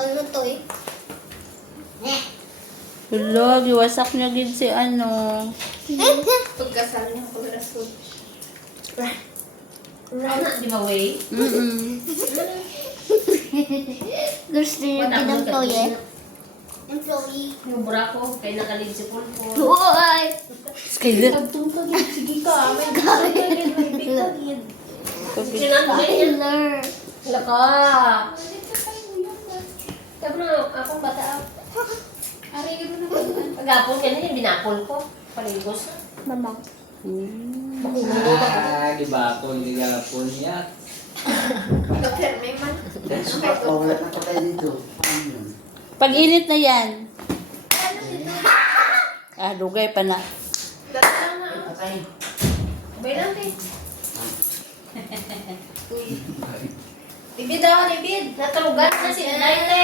Paglutoy. Hello, giwasak niya gid si ano. Pagkasal niya ko rason. Rana, di ba, way? Gusto niyo pinemployee? Employee. Yung brako, kay nakalid si Pulpul. Uy! Skyler. Pagtung ka gid, sige ka. May gusto ka gid, may big ka gid. Sinanto na yan. Tyler. Wala ka. Sabi na, akong bata. Ari, gano'n na ba? Pag-apon ka na yan, binapol ko. Paligos na. Mamang. Di ba ako hindi ka po niya? Dr. Mayman. Wala na pa tayo dito. Ano yun? Pag-init na yan. Ano dito? Ah, dugay pa na. Dati lang na. Patay. Abay lang, eh. Uy. Libid daw, libid. Natulugan na si Anay, te.